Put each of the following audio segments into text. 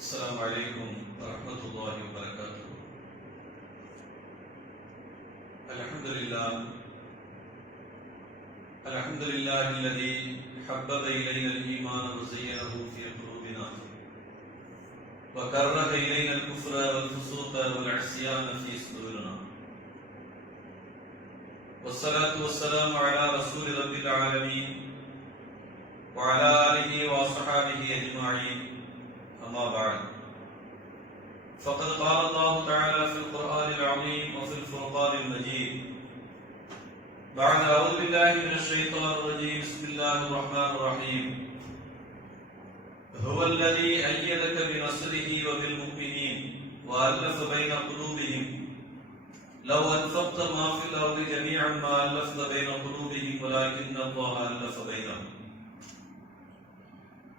السلام عليكم ورحمة الله وبركاته. الحمد لله الذي حبب إلينا الإيمان وزينه في قلوبنا وكره إلينا الكفر والفسوق والعصيان في صدورنا، والصلاة والسلام على رسول رب العالمين وعلى آله وصحبه أجمعين. أما بعد، فقد قال الله تعالى في القرآن العظيم وفي الفرقان المجيد بعد أعوذ بالله من الشيطان الرجيم بسم الله الرحمن الرحيم. هو الذي أيدك بنصره وبالمؤمنين وألف بين قلوبهم لو أنفقت ما في الأرض جميعا ما ألفت بين قلوبهم ولكن الله ألف بينهم.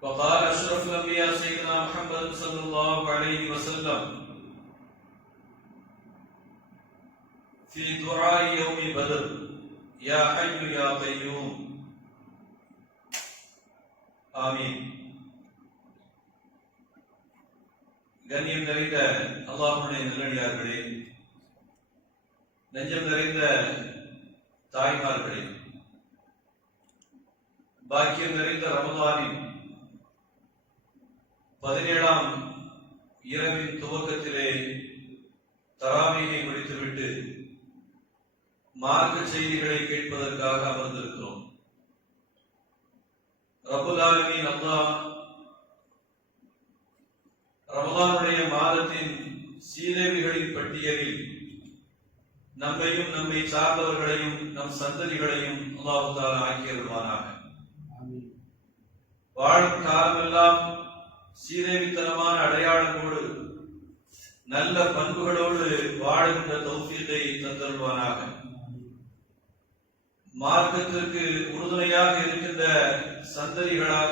وقال أشرف الأنبياء سيدنا محمد صلى الله عليه وسلم في دعاء يوم بدر: يا حي يا قيوم. ஆமீன். கண்ணியம் நிறைந்த அல்லாஹ்வுடைய நல்லடியார்களே, நெஞ்சம் நிறைந்த தாய்மார்களே, பாக்கியம் நிறைந்த ரமலானின் 17ஆம் இரவின் துவக்கத்திலே தராவீகை முடித்துவிட்டு மார்க்க செய்திகளை கேட்பதற்காக அமர்ந்திருக்கிறோம். ரப்புல் ஆலமீன் அல்லாஹ் ரமலானுடைய மாதத்தின் சீதேவிகளின் பட்டியலில் நம்மையும் நம்மை சார்ந்தவர்களையும் நம் சந்ததிகளையும் அல்லாஹ் தஆலா ஆக்கியருள்வானாக. வாழும் காலமெல்லாம் சீதேவித்தனமான அடையாளங்களோடு நல்ல பண்புகளோடு வாழ்கின்ற தௌஃபீகை தந்தருள்வானாக. மார்க்கத்திற்கு உறுதுணையாக இருக்கின்ற சந்ததிகளாக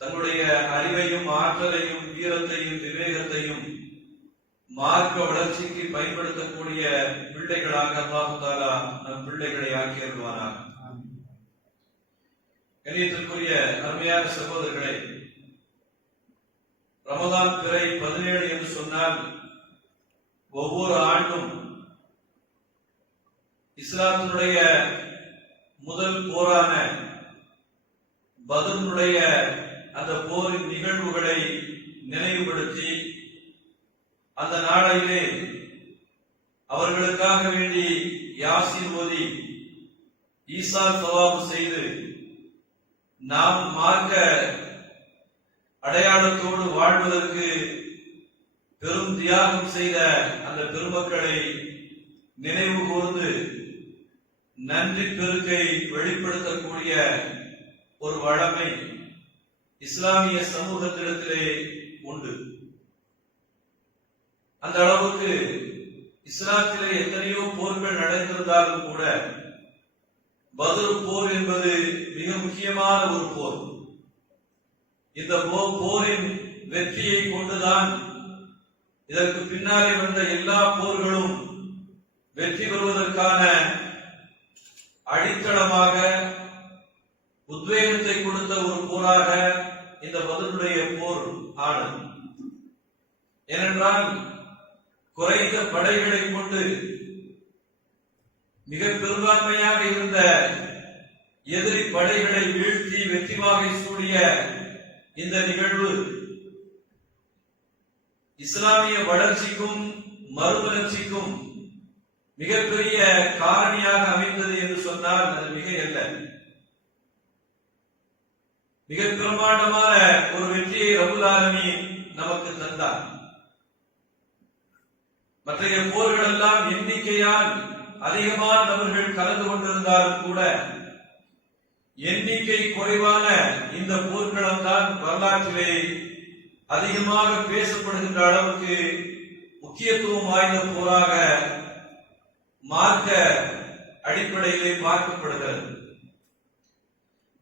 தன்னுடைய அறிவையும் ஆற்றலையும் வீரத்தையும் விவேகத்தையும் மார்க்க வளர்ச்சிக்கு பயன்படுத்தக்கூடிய பிள்ளைகளாக அல்லாஹ் தஆலா நம் பிள்ளைகளை ஆக்கியருள்வானாக. கண்ணியத்திற்குரிய அருமையான சகோதரர்களே, ரமலான் பிறை 17 என்று சொன்னால் ஒவ்வொரு ஆண்டும் இஸ்லாத்தினுடைய முதல் போரான பத்ருடைய அந்த போரின் நிகழ்வுகளை நினைவுபடுத்தி அந்த நாளையிலே அவர்களுக்காக வேண்டி யாசீன் ஓதி ஈசா சவாபு செய்து நாம் மார்க்க அடையாளத்தோடு வாழ்வதற்கு பெரும் தியாகம் செய்த அந்த பெருமக்களை நினைவு கூர்ந்து நன்றி பெருக்கை வெளிப்படுத்தக்கூடிய ஒரு வழமை இஸ்லாமிய சமூகத்திடத்திலே உண்டு. அந்த அளவுக்கு இஸ்லாத்திலே எத்தனையோ போர்கள் நடந்திருந்தாலும் கூட பத்ர் போர் என்பது மிக முக்கியமான ஒரு போர். இந்த போரின் வெற்றியை கொண்டுதான் இதற்கு பின்னாலே வந்த எல்லா போர்களும் வெற்றி பெறுவதற்கான அடித்தளமாக உத்வேகத்தை கொடுத்த ஒரு போராக இந்த பத்ருடைய போர் ஆனது. ஏனென்றால் குறைந்த படைகளை கொண்டு மிக பெரும்பான்மையாக இருந்த எதிரி படைகளை வீழ்த்தி வெற்றி வாகை சூடிய இந்த நிகழ்வு இஸ்லாமிய வளர்ச்சிக்கும் மறுமலர்ச்சிக்கும் மிகப்பெரிய காரணியாக அமைந்தது என்று சொன்னால் அது மிகையல்ல. மிக பிரமாண்டமான ஒரு வெற்றியை ரப்புல் ஆலமீன் நமக்கு தந்தார். மற்றைய போர்கள் எல்லாம் எண்ணிக்கையால் அதிகமான நபர்கள் கலந்து கொண்டிருந்தாலும் கூட எண்ணிக்கை குறைவான இந்த போர்க்களம் தான் வரலாற்றிலே அதிகமாக பேசப்படுகின்ற அளவுக்கு முக்கியத்துவம் வாய்ந்த போராக மார்க்க அடிப்படையிலே பார்க்கப்படுகிறது.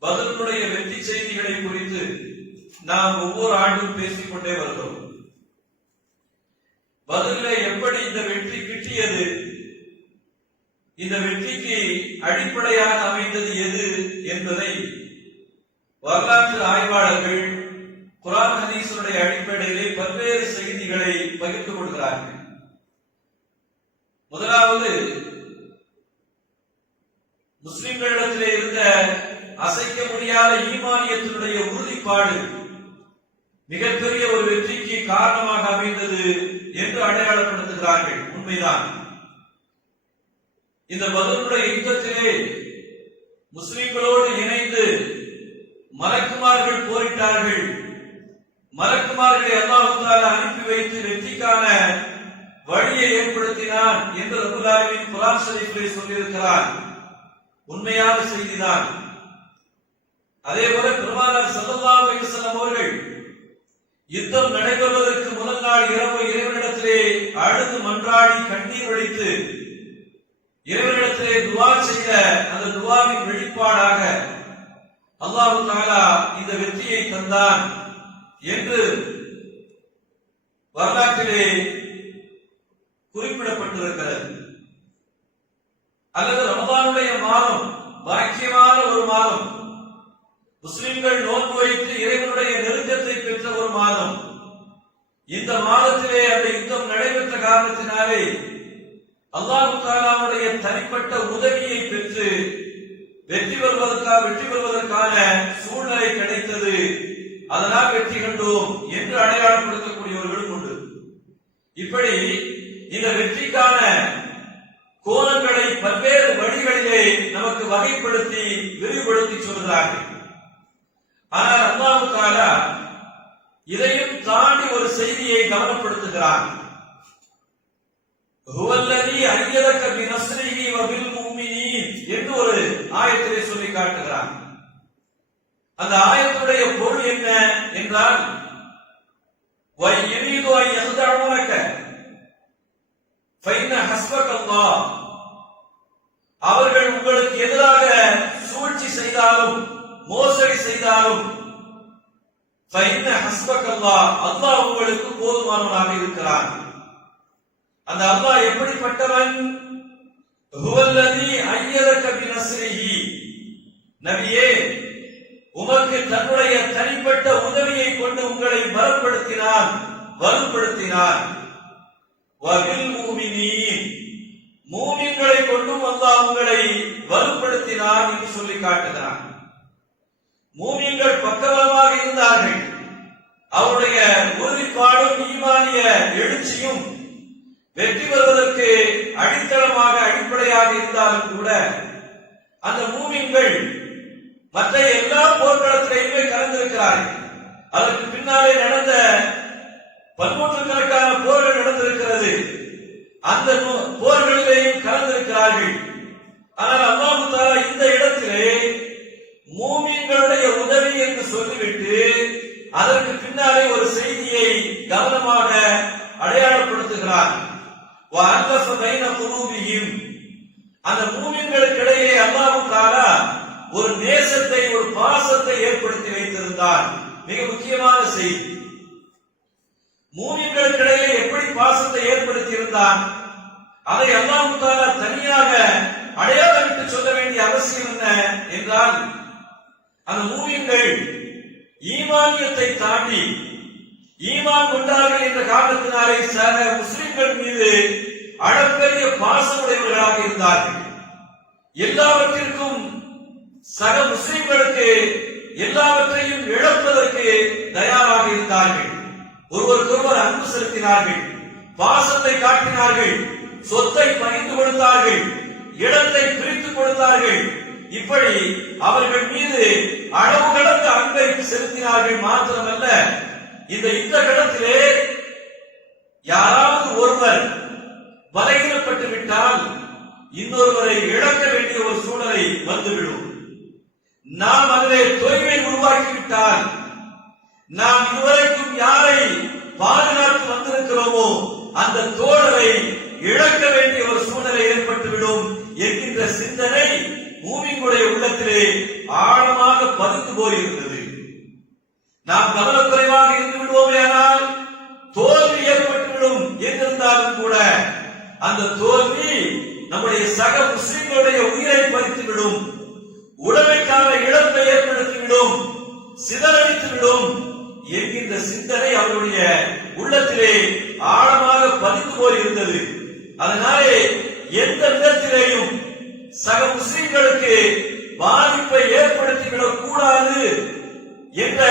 பத்ருடைய வெற்றி செய்திகளை குறித்து நாம் ஒவ்வொரு ஆண்டும் பேசிக்கொண்டே வருகிறோம். பத்ரிலே எப்படி இந்த வெற்றி கிட்டியது, இந்த வெற்றிக்கு அடிப்படையாக அமைந்தது எது என்பதை வரலாற்று ஆய்வாளர்கள் குர்ஆன் ஹதீஸுடைய அடிப்படையிலே பல்வேறு செய்திகளை பகிர்ந்து கொள்கிறார்கள். முதலாவது, முஸ்லிம்களிடத்திலே இருந்த அசைக்க முடியாத ஈமானியத்தினுடைய உறுதிப்பாடு மிகப்பெரிய ஒரு வெற்றிக்கு காரணமாக அமைந்தது என்று அடையாளப்படுத்துகிறார்கள். உண்மைதான். இந்த பத்ருடைய யுத்தத்திலே முஸ்லிம்களோடு இணைந்து மலக்குமார்கள் போரிட்டார்கள். மலக்குமார்களை அல்லாஹ் தஆலா அனுப்பி வைத்து வெற்றிக்கான வழியை ஏற்படுத்தினான் என்று ரப்பல் ஆலமீன் குர்ஆன் ஷரீஃபிலே சொல்லியிருக்கிறார். உண்மையான செய்திதான். அதேபோல பெருமானார் ஸல்லல்லாஹு அலைஹி வஸல்லம் அவர்கள் யுத்தம் நடைபெறுவதற்கு முதல் நாள் இரவு இறைவனிடத்திலே அழுது மன்றாடி கண்ணீர் வடித்து இறைவனிடத்திலே துஆ செய்த அந்த துஆவின் வெளிப்பாடாக அல்லாஹ் தஆலா இந்த வெற்றியை தந்தான் என்று வரலாற்றிலே குறிப்பிடப்பட்டிருக்கிறது. அல்லது ரமதானுடைய மாதம் பாக்கியமான ஒரு மாதம், முஸ்லிம்கள் நோன்பு வைத்து இறைவனுடைய நெருக்கத்தை பெற்ற ஒரு மாதம். இந்த மாதத்திலே அந்த யுத்தம் நடைபெற்ற காரணத்தினாலே அல்லாஹ் தஆலாவுடைய தனிப்பட்ட உதவியை பெற்று வெற்றி பெறுவதற்கான சூழ்நிலை கிடைத்தது. அதனால் வெற்றி கண்டோம் என்று அடையாளப்படுத்தக்கூடியவர்களும் உண்டு. இப்படி இந்த வெற்றிக்கான கோணங்களை பல்வேறு வழிகளிலே நமக்கு வகைப்படுத்தி விரிவுபடுத்தி சொல்கிறார்கள். ஆனால் அல்லாஹ் தஆலா இதையும் தாண்டி ஒரு செய்தியை கவனப்படுத்துகிறார். ஹுவல்லதி அய்யதக பினஸ்ரிஹி வ பில் முஃமினீன் என்று ஒரு ஆயத்திலே சொல்லி காட்டுகிறார். அந்த ஆயத்துடைய பொருள் என்ன என்றால், வ யரீது அன் யஹ்தஉனக ஃபைன்ன ஹஸ்பகல்லாஹ், அவர்கள் உங்களுக்கு எதிராக சூழ்ச்சி செய்தாலும் மோசடி செய்தாலும் ஃபைன்ன ஹஸ்பகல்லாஹ், அல்லாஹ் உங்களுக்கு போதுமானவனாக இருக்கிறான். அந்த அல்லாஹ் எப்படிப்பட்டவன்? ஹுவல்லதி அய்யதக பினஸ்ரிஹி, நபியே உமக்கு தன்னுடைய தனிப்பட்ட உதவியை கொண்டு உங்களை பலப்படுத்தினான், வலுப்படுத்தினான். வபில் முஃமினீன், மூமின்களை கொண்டும் அல்லாஹ் உங்களை வலுப்படுத்தினான் என்று சொல்லி காட்டுகிறான். மூமின்கள் பக்கபலமாக இருந்தார்கள். அவருடைய உறுதிப்பாடும் ஈமானிய எழுச்சியும் வெற்றி பெறுவதற்கு அடித்தளமாக அடிப்படையாக இருந்தாலும் கூட அந்த மூமின்கள் மற்ற எல்லா போர்க்களத்திலேயுமே கலந்திருக்கிறார்கள். அதற்கு பின்னாலே நடந்த பன்நூற்றுக்கணக்கான போர்கள் நடந்திருக்கிறது. அந்த போர்களிலேயும் கலந்திருக்கிறார்கள். ஆனால் அல்லாஹ் தஆலா இந்த இடத்திலே மூமின்களுடைய உதவி என்று சொல்லிவிட்டு அதற்கு பின்னாலே ஒரு செய்தியை கவனமாக அடையாளப்படுத்துகிறார். வஅல்லஃப பைன குலூபிஹிம், அந்த மூமின்களுக்கிடையே அல்லாஹ் தஆலா ஒரு நேசத்தை, ஒரு பாசத்தை ஏற்படுத்தி வைத்திருந்தார். மிக முக்கியமான செய்தி. மூமின்களுக்கிடையே எப்படி பாசத்தை ஏற்படுத்தி இருந்தான், அதை அல்லாஹ் தஆலா தனியாக அடையாளமிட்டு சொல்ல வேண்டிய அவசியம் என்ன என்றால், அந்த மூமின்கள் ஈமானியத்தை தாண்டி ஈமான் கொண்டார்கள் என்ற காரணத்தினாலே சக முஸ்லிம்கள் மீது அளப்பெரிய பாசமுடையவர்களாக இருந்தார்கள். எல்லாவற்றிற்கும் சக முஸ்லிம்களுக்கு எல்லாவற்றையும் இழப்பதற்கு தயாராக இருந்தார்கள். ஒருவருக்கொருவர் அன்பு செலுத்தினார்கள், பாசத்தை காட்டினார்கள், சொத்தை பகிர்ந்து கொடுத்தார்கள், இடத்தை பிரித்து கொடுத்தார்கள். இப்படி அவர்கள் மீது அளவு கடந்த அன்பை செலுத்தினார்கள். மாத்திரமல்ல, இந்த யுத்தகலத்திலே யாராவது ஒருவர் பலகீனப்பட்டு விட்டால் இன்னொருவரை இழக்க வேண்டிய ஒரு சூழலை வந்துவிடும். நாம் அதிலே தொய்வை உருவாக்கிவிட்டால், நாம் இதுவரைக்கும் யாரை பாதுகாத்து வந்திருக்கிறோமோ அந்த தோழரை இழக்க வேண்டிய ஒரு சூழ்நிலை ஏற்பட்டுவிடும் என்கின்ற சிந்தனை மூமின்களுடைய உள்ளத்திலே ஆழமாக பதிந்து போயிருந்தது. நாம் கவனக்குறைவாக இருந்து விடுவோமேயானால் தோல்வி ஏற்பட்டுவிடும் என்றிருந்தாலும் கூட அந்த தோல்வி நம்முடைய சக முஸ்லிம்களுடைய உயிரை பறித்துவிடும், உடமைக்கான இழப்பை ஏற்படுத்திவிடும், சிதறடித்துவிடும் என்கின்ற சிந்தனை அவருடைய உள்ளத்திலே ஆழமாக பதிந்து போய் இருந்தது. அதனாலே எந்த விதத்திலேயும் சக முஸ்லிம்களுக்கு பாதிப்பை ஏற்படுத்திவிடக் கூடாது என்ற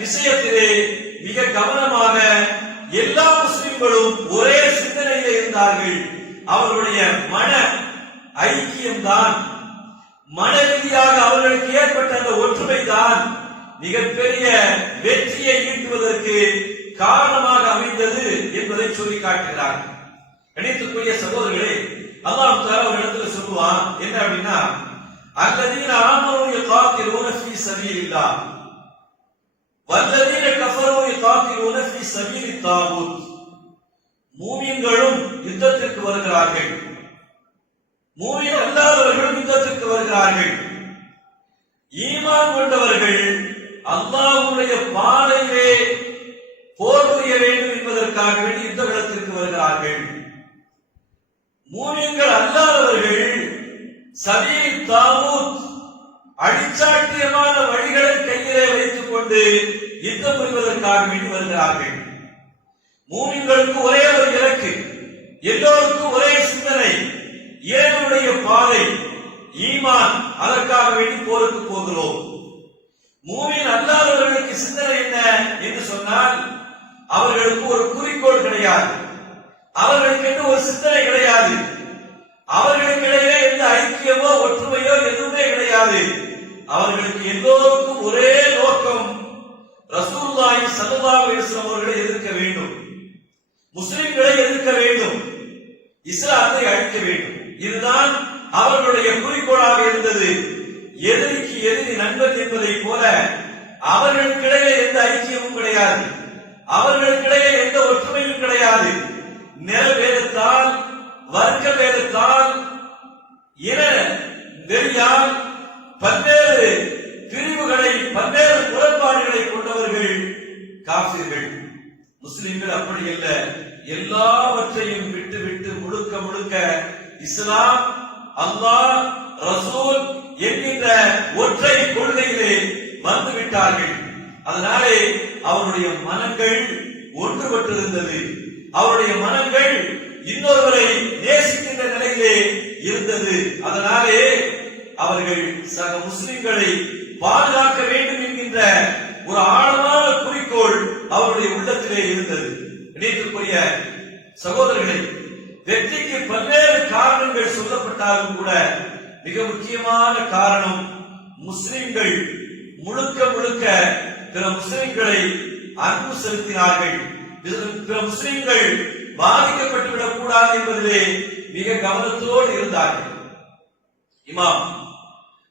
விஷயத்திலே மிக கவனமாக எல்லா முஸ்லிம்களும் ஒரே சிந்தனையில் இருந்தார்கள். அவர்களுடைய மன ஐக்கியம்தான், மன ரீதியாக அவர்களுக்கு ஏற்பட்ட அந்த ஒற்றுமைதான் மிகப்பெரிய வெற்றியை ஈட்டுவதற்கு காரணமாக அமைந்தது என்பதை சொல்லி காட்டுகிறார். கணித்துக்குரிய சகோதரர்களே, அல்லாஹ் தஆலா ஒரு இடத்துல சொல்லுவான் என்ன அப்படின்னா, அல்லதீன ஆமனூ யகாத்திலூன ஃபீ சபீலில்லாஹ் வல்லதீன கஃபரூ யகாத்திலூன ஃபீ சபீலித் தாகூத். மூமின்களும் யுத்தத்திற்கு வருகிறார்கள், மூமின் அல்லாதவர்களும் யுத்தத்திற்கு வருகிறார்கள். ஈமான் கொண்டவர்கள் அல்லாஹ்வுடைய பாதையிலே போர் புரிய வேண்டும் என்பதற்காக வேண்டி யுத்த களத்திற்கு வருகிறார்கள். மூமின்கள் அல்லாதவர்கள் சபீலித் தாகூத் அடிச்சாட்டியமான வழிகளை கையிலே வைத்துக் கொண்டு யுத்தம் புரிவதற்காக வேண்டி வருகிறார்கள். மூமின்களுக்கு ஒரே ஒரு இலக்கு, எல்லோருக்கும் ஒரே சிந்தனை, இறைவனுடைய பாதை ஈமான், அதற்காக வேண்டி போருக்கு போகிறோம். மூமின் அல்லாதவர்களுக்கு சிந்தனை என்ன என்று சொன்னால், அவர்களுக்கு ஒரு குறிக்கோள் கிடையாது, அவர்களுக்கு ஒரு சிந்தனை கிடையாது, அவர்களுக்கிடையே எந்த ஐக்கியமோ ஒற்றுமையோ எதுவுமே கிடையாது. அவர்களுக்கு எல்லோருக்கும் ஒரே நோக்கம், ரசூலுல்லாஹி ஸல்லல்லாஹு அலைஹி வஸல்லம் அவர்களை எதிர்க்க வேண்டும், முஸ்லிம்களை எதிர்க்க வேண்டும், இஸ்லாத்தை அழிக்க வேண்டும். இதுதான் அவர்களுடைய குறிக்கோளாக இருந்தது. எதிரிக்கு எதிரி நண்பன் என்பதை போல அவர்களுக்கிடையே எந்த ஐக்கியமும் கிடையாது, அவர்களுக்கிடையே எந்த ஒற்றுமையும் கிடையாது. நிற வேதத்தால், வர்க்க வேதத்தால், இன வெறியால் பல்வேறு பிரிவுகளை, பல்வேறு முரண்பாடுகளை கொண்டவர்கள் காஃபிர்கள். முஸ்லிம்கள் அப்படி அல்ல, எல்லாவற்றையும் விட்டு முழுக்க முழுக்க இஸ்லாம், அல்லாஹ், ரசூல் என்கின்ற ஒற்றை கொள்கையிலே வந்து விட்டார்கள். அதனாலே அவருடைய மனங்கள் ஒன்றுபட்டிருந்தது, அவருடைய மனங்கள் இன்னொருவரை நேசிக்கின்ற நிலையிலே இருந்தது. அதனாலே அவர்கள் சக முஸ்லிம்களை பாதுகாக்க வேண்டும் என்கின்ற ஒரு ஆழமான குறிக்கோள் அவருடைய உள்ளத்திலே இருந்தது. இணையத்திற்குரிய சகோதரர்களை, வெற்றிக்கு பல்வேறு காரணங்கள் சொல்லப்பட்டாலும் கூட மிக முக்கியமான காரணம், முஸ்லிம்கள் முழுக்க முழுக்க பிற முஸ்லிம்களை அன்பு செலுத்தினார்கள். பிற முஸ்லிம்கள் பாதிக்கப்பட்டுவிடக் கூடாது என்பதிலே மிக கவனத்தோடு இருந்தார்கள். இமாம்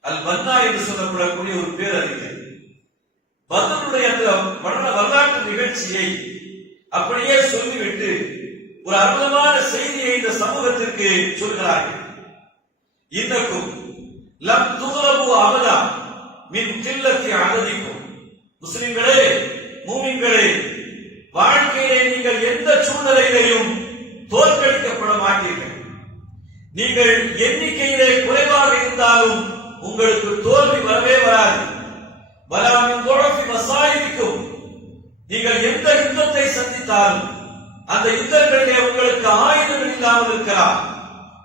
அல் பன்னா என்று சொல்லப்படக்கூடிய ஒரு பேரறிஞர் பத்ருடைய அந்த வரலாற்று நிகழ்ச்சியை அப்படியே சொல்லிவிட்டு ஒரு அற்புதமான செய்தியை இந்த சமூகத்திற்கு சொல்கிறார்கள். இன்னக்கும் லம் துக்ரபு அபதா மின் கில்லத்தி அததிக்கும். முஸ்லிம்களே, மூமின்களே, வாழ்க்கையிலே நீங்கள் எந்த சூழ்நிலையிலையும் தோற்கடிக்கப்பட மாட்டீர்கள். நீங்கள் எண்ணிக்கையிலே குறைவாக இருந்தாலும் உங்களுக்கு தோல்வி வரவே வராது. வலாமின் தோழி மசாயிக்கும். நீங்கள் எந்த யுத்தத்தை சந்தித்தாலும் அந்த யுத்தங்களிலே உங்களுக்கு ஆயுதங்கள் இல்லாமல் இருக்கலாம்,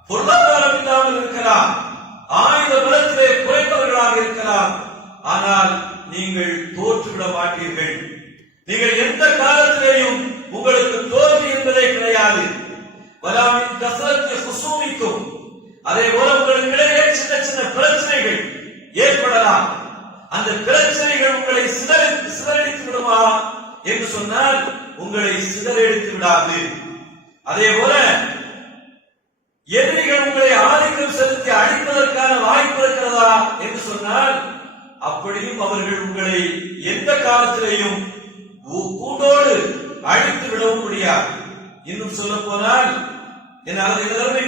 பொருளாதாரம் இல்லாமல் இருக்கலாம், ஆயுத பலத்திலே குறைந்தவர்களாக இருக்கலாம், ஆனால் நீங்கள் தோற்றுவிட மாட்டீர்கள். நீங்கள் எந்த காலத்திலேயும் உங்களுக்கு தோல்வி என்பதே கிடையாது. வலாமின் கசரத்து குசூமிக்கும். அதே போல உங்களுக்கிடையே சின்ன சின்ன பிரச்சனைகள் ஏற்படலாம். அந்த பிரச்சனைகள் உங்களை சிதறடித்து விடுமா என்று சொன்னால் உங்களை சிதறடித்து விடாது. அதே போல எதிரிகள் உங்களை ஆதிக்கம் செலுத்தி அழிப்பதற்கான வாய்ப்பு இருக்கிறதா என்று சொன்னால் அப்படியும் அவர்கள் உங்களை எந்த காலத்திலேயும் கூண்டோடு அழித்து விடவும் முடியாது. இன்னும் சொல்ல போனால் என்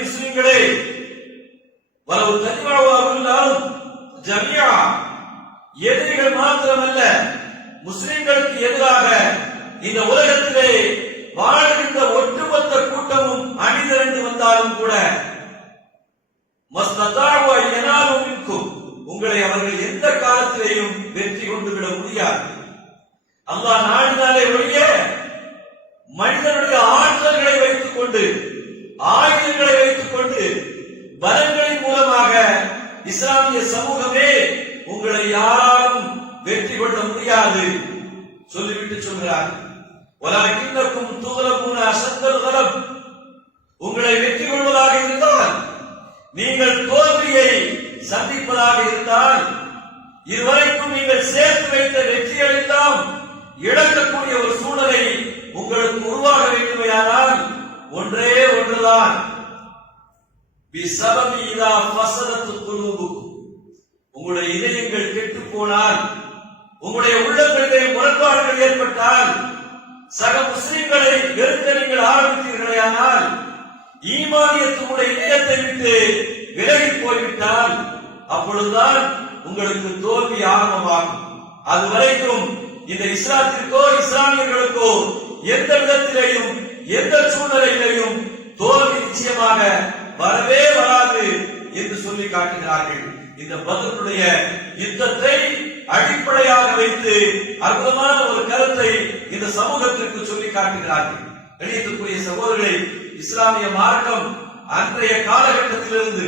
முஸ்லிம்களே, வரவு தனிவாழ்வாலும் ஜமியா, எதிரிகள் மாத்திரமல்ல, முஸ்லிம்களுக்கு எதிராக இந்த உலகத்திலே வாழ்கின்ற ஒட்டுமொத்த கூட்டமும் அணிதிரண்டு வந்தாலும் கூட உங்களை அவர்கள் எந்த காலத்திலேயும் வெற்றி கொண்டு விட முடியாது. அல்லாஹ் நாடினாலே ஒழிய மனிதனுடைய ஆற்றல்களை வைத்துக் கொண்டு, ஆயுதங்களை வைத்துக் கொண்டு, பலங்களின் மூலமாக இஸ்லாமிய சமூகமே உங்களை யாராலும் வெற்றி கொள்ள முடியாது சொல்லிவிட்டு சொல்கிறார். வலாக்கின்னக்கும் துக்லபூன அஷத்தல் கலப், உங்களை வெற்றி கொள்வதாக இருந்தால், நீங்கள் தோல்வியை சந்திப்பதாக இருந்தால், இதுவரைக்கும் நீங்கள் சேர்த்து வைத்த வெற்றிகள் எல்லாம் இழக்கக்கூடிய ஒரு சூழலை உங்களுக்கு உருவாக வேண்டுமையானால் ஒன்றே ஒன்றுதான், பிஸபபி இதா ஃபஸதத் குலூபுக்கும், உங்களுடைய இதயங்கள் கெட்டு போனால், உங்களுடைய உள்ளங்களிலே முரண்பாடுகள் ஏற்பட்டால், சக முஸ்லிம்களை வெறுக்க நீங்கள் ஆரம்பித்தீர்களேயானால், ஈமானியத்துடைய இதயத்தை விட்டு விலகி போய்விட்டால், அப்பொழுதுதான் உங்களுக்கு தோல்வி ஆரம்பமாகும். அதுவரைக்கும் இந்த இஸ்லாத்திற்கோ இஸ்லாமியர்களுக்கோ எந்த விதத்திலேயும் எந்த சூழ்நிலையிலையும் தோல்வி நிச்சயமாக வரவே வராது என்று சொல்லி காட்டுகிறார்கள். இந்த பத்ருடைய யுத்தத்தை அடிப்படையாக வைத்து அற்புதமான ஒரு கருத்தை இந்த சமூகத்திற்கு சொல்லி காட்டுகிறார்கள். கணியத்துக்குரிய சகோதரர்களே, இஸ்லாமிய மார்க்கம் அன்றைய காலகட்டத்திலிருந்து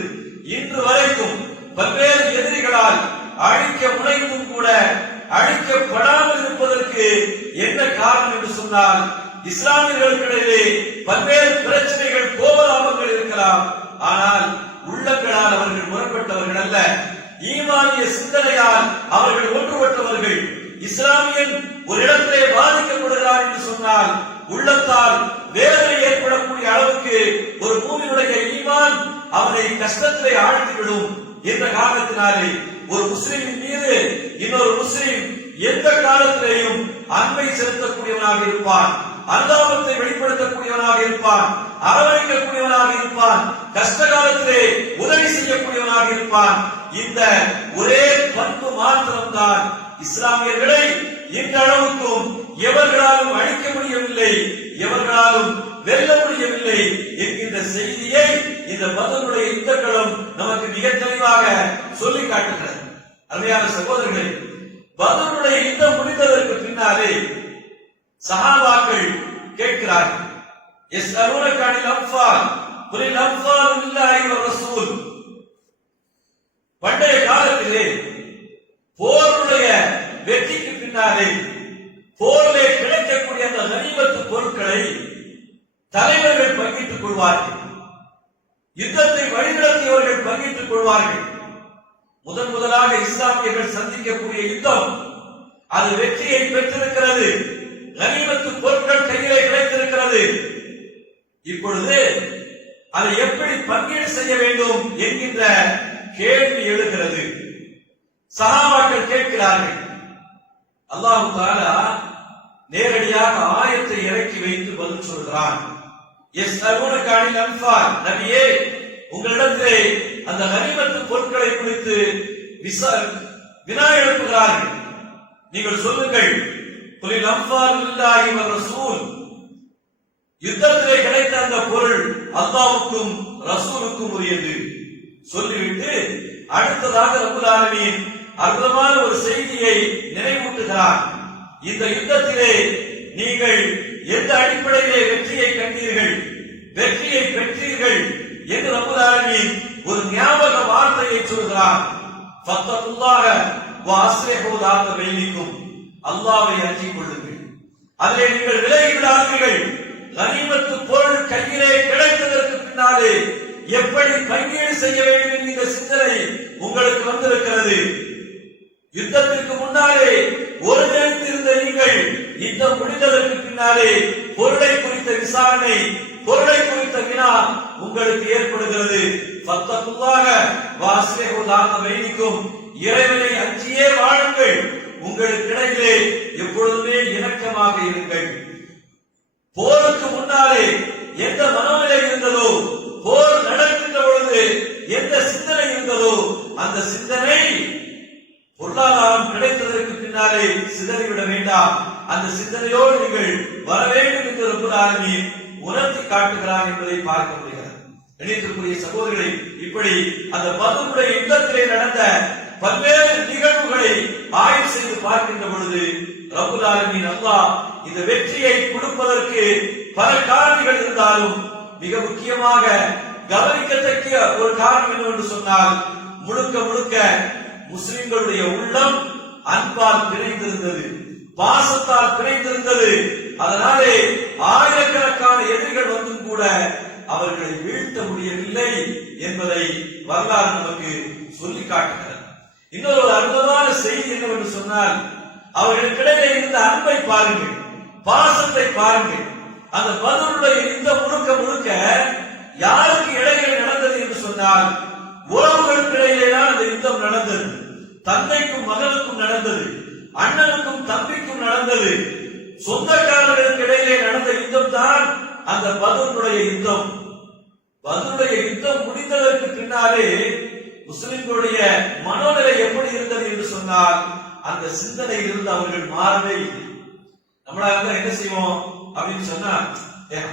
இன்று வரைக்கும் பல்வேறு எதிரிகளால் அழிக்க முனைந்தும் கூட அழிக்கப்படாமல் இருப்பதற்கு என்ன காரணம் என்று சொன்னால், இஸ்லாமியர்களுக்கிடையே பல்வேறு பிரச்சனைகள், கோபதாபங்கள் இருக்கலாம். ஆனால் உள்ளங்களால் அவர்கள் முரண்பட்டவர்கள் அல்ல, ஈமானிய சிந்தனையால் அவர்கள் ஒன்றுபட்டவர்கள். இஸ்லாமியன் ஒரு இடத்திலே பாதிக்கப்படுகிறார் என்று சொன்னால் உள்ளத்தால் வேதனை ஏற்படக்கூடிய அளவுக்கு ஒரு மூமினுடைய ஈமான் அவனை கஷ்டத்திலே ஆழ்த்திவிடும் என்ற காரணத்தினாலே ஒரு முஸ்லிமின் மீது இன்னொரு முஸ்லிம் எந்த காலத்திலேயும் அன்பை செலுத்தக்கூடியவனாக இருப்பான், அனுதாபத்தை வெளிப்படுத்தக்கூடியவனாக இருப்பான், அரவணைக்கக்கூடியவனாக இருப்பான், கஷ்ட காலத்திலே உதவி செய்யக்கூடியவனாக இருப்பான். இந்த ஒரே பண்பு மாத்திரம்தான் இஸ்லாமியர்களை இன்றளவுக்கும் எவர்களாலும் அழிக்க முடியவில்லை, எவர்களாலும் வெல்ல முடியவில்லை என்கின்ற செய்தியை இந்த பத்ருடைய யுத்தங்களும் நமக்கு மிக தெளிவாக சொல்லி காட்டுகிறது. அருமையான சகோதரர்களே, பத்ருடைய யுத்தம் முடிந்ததற்கு பின்னாலே சஹாபாக்கள் கேட்கிறார்கள், யஸ்அலூனக அனில் அன்ஃபால் குலில் அன்ஃபாலு லில்லாஹி வ ரசூல். பண்டைய காலத்திலே போருடைய வெற்றிக்கு பின்னாலே போரிலே கிடைக்கக்கூடிய அந்த கனிமத்து பொருட்களை தலைவர்கள் பங்கிட்டுக் கொள்வார்கள், யுத்தத்தை வழிநடத்தியவர்கள் பங்கிட்டுக் கொள்வார்கள். முதலாக இஸ்லாமியர்கள் சந்திக்கக்கூடிய யுத்தம் அது வெற்றியை பெற்றிருக்கிறது, கனிமத்து பொருட்கள் கையிலே கிடைத்திருக்கிறது. இப்பொழுது அதை எப்படி பங்கீடு செய்ய வேண்டும் என்கின்ற கேள்வி எழுகிறது. சஹாபாக்கள் கேட்கிறார்கள். அல்லாஹ் தஆலா நேரடியாக ஆயத்தை இறக்கி வைத்து பதில் சொல்கிறான். யஸ்அலூனக அனில் அன்ஃபால், நபியே உங்களிடத்திலே அந்த கனிமத்து பொருட்களை குறித்து வினா எழுப்புகிறார்கள். நீங்கள் சொல்லுங்கள், குலில் அன்ஃபாலு லில்லாஹி வ ரசூல், யுத்தத்திலே கிடைத்த அந்த பொருள் அல்லாஹ்வுக்கும் ரசூலுக்கும் உரியது சொல்லிவிட்டு அடுத்ததாக ரப்பல் ஆலமீன் அற்புதமான ஒரு செய்தியை நினைவூட்டுகிறார். இந்த யுத்தத்திலே நீங்கள் எந்த அடிப்படையிலே வெற்றியை கண்டீர்கள், வெற்றியை பெற்றீர்கள் என்று ரப்பல் ஆலமீன் ஒரு ஞாபக வார்த்தையை சொல்கிறார். ஃபத்தகுல்லாஹ வ அஸ்லிஹு ذات பைனிக்கும், அல்லாஹ்வை அஞ்சிக் கொள்ளுங்கள், அதிலே நீங்கள் விலகி விடாதீர்கள். கனிமத்து பொருள் கையிலே கிடைத்ததற்கு பின்னாலே எப்படி பங்கீடு செய்ய வேண்டும் என்கிற சிந்தனை உங்களுக்கு வந்திருக்கிறது. யுத்தத்திற்கு முன்னாலே ஒருங்கிணைந்திருந்த நீங்கள் யுத்தம் முடிந்ததற்கு பின்னாலே பொருளை குறித்த விசாரணை, பொருளை குறித்த வினா உங்களுக்கு ஏற்படுகிறது. ஃபத்தகுல்லாஹ வ அஸ்லிஹு ذات பைனிக்கும், இறைவனை அஞ்சியே வாழுங்கள், உங்களுக்கு இடையிலே எப்பொழுதுமே இணக்கமாக இருங்கள். போருக்கு முன்னாலே எந்த மனநிலை இருந்ததோ, போர் நடக்கின்ற பொழுது எந்த சிந்தனை இருந்ததோ, அந்த சிந்தனை பொருளாதாரம் கிடைத்ததற்கு பின்னாலே சிதறிவிட வேண்டாம். அந்த சிந்தனையோடு நீங்கள் வர வேண்டும் என்று ரப்பல் ஆலமீன் உணர்த்தி காட்டுகிறார் என்பதை பார்க்க முடிகிறது. கணியத்திற்குரிய சகோதரர்களே, இப்படி அந்த பத்ருடைய யுத்தத்திலே நடந்த பல்வேறு நிகழ்வுகளை ஆய்வு செய்து பார்க்கின்ற பொழுது ரப்புல் ஆலமீன் அல்லாஹ் இந்த வெற்றியை கொடுப்பதற்கு பல காரணிகள் இருந்தாலும் மிக முக்கியமாக கவனிக்கத்தக்க ஒரு காரணம் என்னவென்று சொன்னால் முழுக்க முழுக்க முஸ்லிம்களுடைய உள்ளம் அன்பால் பிணைந்திருந்தது, பாசத்தால் பிணைந்திருந்தது. அதனாலே ஆயிரக்கணக்கான எதிரிகள் வந்தும் கூட அவர்களை வீழ்த்த முடியவில்லை என்பதை வரலாறு நமக்கு சொல்லி காட்டுகிறது. இன்னொரு அற்புதமான செய்தி என்னவென்று சொன்னால் அவர்களுக்கிடையே இருந்த அன்பை பாருங்கள், பாசத்தை பாருங்கள். அந்த பத்ருடைய இந்த முழுக்க முழுக்க யாருக்கு இடையே நடந்தது என்று சொன்னால் உறவுகளுக்கிடையே தான் அந்த யுத்தம் நடந்தது. தந்தைக்கும் மகனுக்கும் நடந்தது, அண்ணனுக்கும் தம்பிக்கும் நடந்தது, சொந்தக்காரர்களுக்கு இடையிலே நடந்த யுத்தம் தான் அந்த பத்ருடைய யுத்தம். பத்ருடைய யுத்தம் முடிந்ததற்கு பின்னாலே முஸ்லிம்களுடைய மனோநிலை எப்படி இருந்தது என்று சொன்னால் அந்த சிந்தனையில் இருந்து அவர்கள் மாறவே இல்லை. நம்மளா இருந்தா என்ன செய்வோம் அப்படின்னு சொன்னா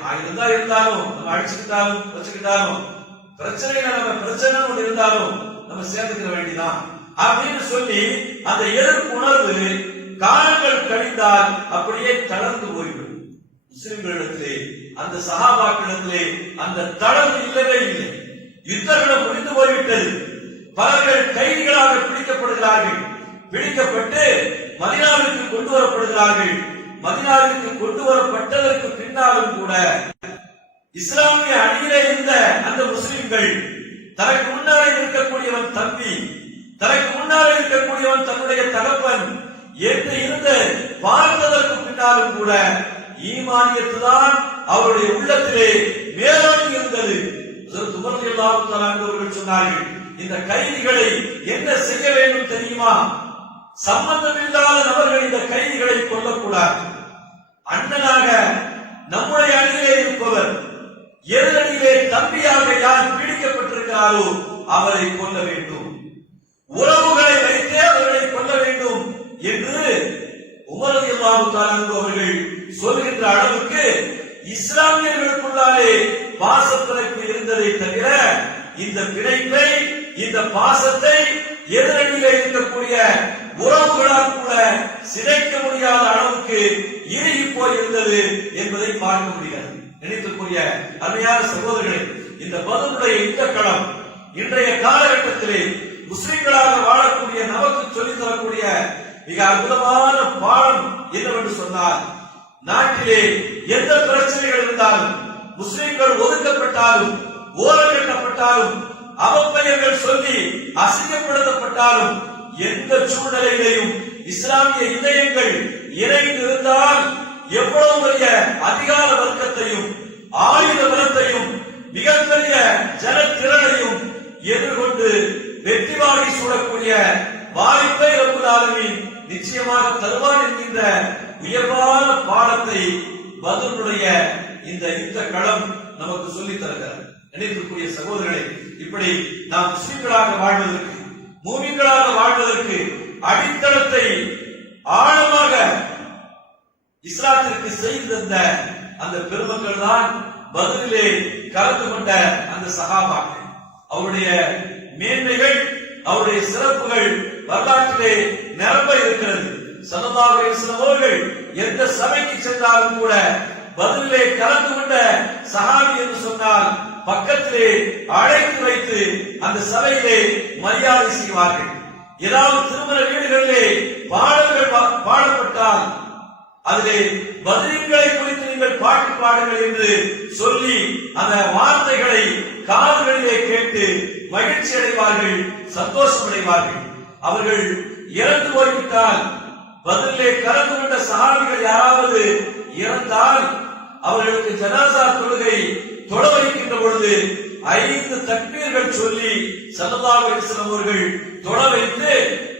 ஆயுதம் தான் இருந்தாலும் நம்ம அடிச்சுக்கிட்டாலும் வச்சுக்கிட்டாலும் பிரச்சனையில நம்ம பிரச்சனை ஒன்று இருந்தாலும் நம்ம சேர்த்துக்க வேண்டியதான் அப்படின்னு சொல்லி அந்த எதிர்ப்பு உணர்வு காலங்கள் கழிந்தால் அப்படியே தளர்ந்து போய்விடும். முஸ்லிம்களிடத்திலே அந்த சஹாபாக்களிடத்திலே அந்த தளர்வு இல்லவே இல்லை. யுத்தங்களும் முடிந்து போய்விட்டது. பலர்கள் கைதிகளாக பிடிக்கப்படுகிறார்கள், பிடிக்கப்பட்டு மதீனாவிற்கு கொண்டு வரப்படுகிறார்கள். மதீனாவிற்கு கொண்டு வரப்பட்டதற்கு பின்னாலும் கூட இஸ்லாமிய அணியிலே இருந்த அந்த முஸ்லிம்கள் தனக்கு முன்னாலே இருக்கக்கூடியவன் தம்பி, தனக்கு முன்னாலே இருக்கக்கூடியவன் தன்னுடைய தகப்பன் என்று இருந்து பார்த்ததற்கு பின்னாலும் கூட ஈமானியத்துதான் அவருடைய உள்ளத்திலே மேலோங்கி இருந்தது. அவர்கள் சொன்னார்கள், இந்த கைதிகளை என்ன செய்ய வேண்டும் தெரியுமா? சம்பந்தமில்லாத நபர்கள் இந்த கைதிகளை கொல்லக்கூடாது. அண்ணனாக நம்முடைய அணியிலே இருப்பவர் எதிரணியிலே தம்பியாக யார் பீடிக்கப்பட்டிருக்கிறாரோ அவரை கொல்ல வேண்டும், உறவுகளை வைத்தே அவர்களை கொல்ல வேண்டும் என்று உமர் ரலியல்லாஹு தஆலா அவர்கள் சொல்கின்ற அளவுக்கு இஸ்லாமியர்களுக்குள்ளாலே பாசப்பிணைப்பு இருந்ததை தவிர இந்த பிணைப்பை, இந்த பாசத்தை எதிரணியிலே இருக்கக்கூடிய உறவுகளால் கூட சிதைக்க முடியாத அளவுக்கு இறுகி போயிருந்தது என்பதை பார்க்க முடியாது. நினைத்துக்கூடிய அருமையான சகோதரர்களே, இந்த பத்ருடைய இந்த களம் இன்றைய காலகட்டத்திலே முஸ்லிம்களாக வாழக்கூடிய நமக்கு சொல்லித் தரக்கூடிய மிக அற்புதமான பாடம் என்னவென்று சொன்னால், நாட்டிலே எந்த பிரச்சனைகள் இருந்தாலும், முஸ்லிம்கள் ஒதுக்கப்பட்டாலும், ஓரங்கட்டப்பட்டாலும், அவப்பெயர்கள் சொல்லி அசிங்கப்படுத்தப்பட்டாலும், எந்த சூழ்நிலையிலையும் இஸ்லாமிய இதயங்கள் இணைந்திருந்தால் எவ்வளவு பெரிய அதிகார வர்க்கத்தையும் ஆயுத பலத்தையும் மிகப்பெரிய ஜனத்திரளையும் எதிர்கொண்டு வெற்றி வாகை சூடக்கூடிய வாய்ப்பை ரப்புல் ஆலமீன் நிச்சயமாக தருவார் என்கின்ற உயர்வான பாடத்தை பத்ருடைய இந்த யுத்த களம் நமக்கு சொல்லித் தருகிறது. நினைத்திருக்கூடிய சகோதரர்களே, இப்படி நாம் முஸ்லிம்களாக வாழ்வதற்கு, மூமின்களாக வாழ்வதற்கு அடித்தளத்தை ஆழமாக இஸ்லாத்திற்கு செய்து தந்த அந்த பெருமக்கள் தான் பத்ரிலே கலந்து கொண்ட அந்த சஹாபாக்கள். அவருடைய மேன்மைகள், அவருடைய சிறப்புகள் வரலாற்றிலே நிரம்ப இருக்கிறது. ஸல்லல்லாஹு அலைஹி வஸல்லம் அவர்கள் எந்த சபைக்கு சென்றாலும் கூட பத்ரிலே கலந்து கொண்ட சஹாபி என்று சொன்னால் பக்கத்திலே அழைத்து வைத்து அந்த சபையிலே மரியாதை செய்வார்கள். ஏதாவது திருமண வீடுகளிலே பாடல்கள் பாடப்பட்டால் அதிலே பத்ரீன்களை குறித்து நீங்கள் பாட்டு பாடுங்கள் என்று சொல்லி அந்த வார்த்தைகளை காதுகளிலே கேட்டு மகிழ்ச்சி அடைவார்கள், சந்தோஷம் அடைவார்கள். அவர்கள் இறந்து போய்விட்டால், பத்ரிலே கலந்து கொண்ட சஹாபிகள் யாராவது இறந்தால் அவர்களுக்கு ஜனாசா தொழுகை தொழ வைக்கின்ற பொழுது 5 தக்பீர்கள் சொல்லி ஸல்லல்லாஹு அலைஹி வஸல்லம் அவர்கள் தொழ வைத்து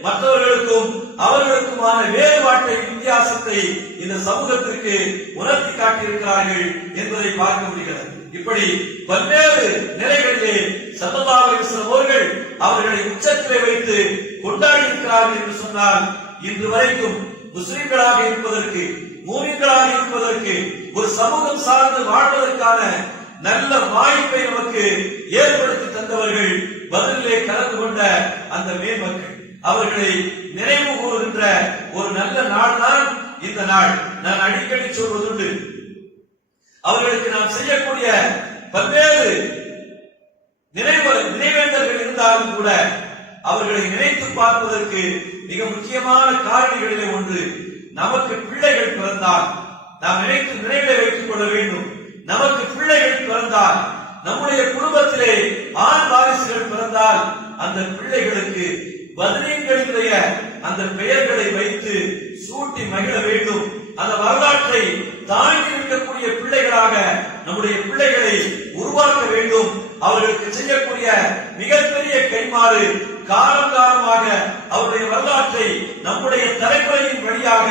மற்றவர்களுக்கும் அவர்களுக்குமான வேறுபாட்டை, வித்தியாசத்தை இந்த சமூகத்திற்கு உணர்த்தி காட்டியிருக்கிறார்கள் என்பதை பார்க்க முடிகிறது. இப்படி பல்வேறு நிலைகளிலே ஸல்லல்லாஹு அலைஹி வஸல்லம் அவர்கள் அவர்களை உச்சத்திலே வைத்து கொண்டாடி இருக்கிறார்கள் என்று சொன்னால், இன்று வரைக்கும் முஸ்லிம்களாக இருப்பதற்கு, மூமின்களாக இருப்பதற்கு, ஒரு சமூகம் சார்ந்து வாழ்வதற்கான நல்ல வாய்ப்பை நமக்கு ஏற்படுத்தி தந்தவர்கள் பத்ரிலே கலந்து கொண்ட அந்த மேன்மக்கள். அவர்களை நினைவு கூறுகின்ற ஒரு நல்ல நாள் தான் இந்த நாள். நான் அடிக்கடி சொல்வதுண்டு, அவர்களுக்கு நாம் செய்யக்கூடிய பல்வேறு நினைவேந்தல்கள் இருந்தாலும் கூட அவர்களை நினைத்து பார்ப்பதற்கு மிக முக்கியமான காரணிகளிலே ஒன்று, நமக்கு பிள்ளைகள் பிறந்தால் நாம் நினைவிலே வைத்துக் கொள்ள வேண்டும். நமக்கு பிள்ளைகள் பிறந்தால், நம்முடைய குடும்பத்திலே ஆண் வாரிசுகள் பிறந்தால், அந்த பிள்ளைகளுக்கு பதினீன்களுடைய அந்த பெயர்களை வைத்து சூட்டி மகிழ வேண்டும். அந்த வரலாற்றை தாண்டி இருக்கக்கூடிய பிள்ளைகளாக நம்முடைய பிள்ளைகளை உருவாக்க வேண்டும். அவர்களுக்கு செய்யக்கூடிய மிகப்பெரிய கைமாறு, காலம் காலமாக அவருடைய வரலாற்றை நம்முடைய தலைமுறையின் வழியாக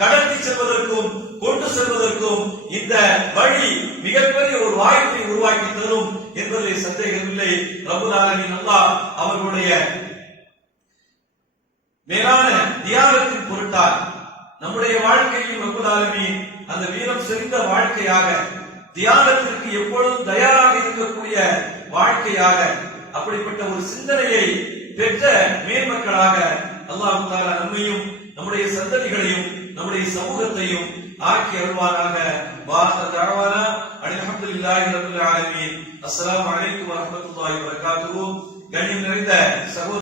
கடத்தி செல்வதற்கும் கொண்டு செல்வதற்கும் இந்த வழி மிகப்பெரிய ஒரு வாய்ப்பை உருவாக்கி தரும் என்பதில் சந்தேகமில்லை. ரப்பல் ஆலமீன் அல்லாஹ் அவர்களுடைய மேலான தியாகத்தின் பொருட்டால் நம்முடைய வாழ்க்கையில் ரப்பல் ஆலமீன் அந்த வீரம் செறிந்த வாழ்க்கையாக, தியாகத்திற்கு எப்பொழுதும் தயாராக இருக்கக்கூடிய வாழ்க்கையாக, அப்படிப்பட்ட ஒரு சிந்தனையை பெற்ற மேன்மக்களாக அல்லாஹ் தஆலா நம்மையும் நம்முடைய சந்ததிகளையும் நம்முடைய சமூகத்தையும் ஆக்கி அருள்வாராக. வாஹிரு தஅவானா அல்ஹம்துலில்லாஹி ரப்பில் ஆலமீன். அஸ்ஸலாமு அலைக்கும் வரஹ்மத்துல்லாஹி வபரகாத்துஹு. கண்ணியம் நிறைந்த சகோதர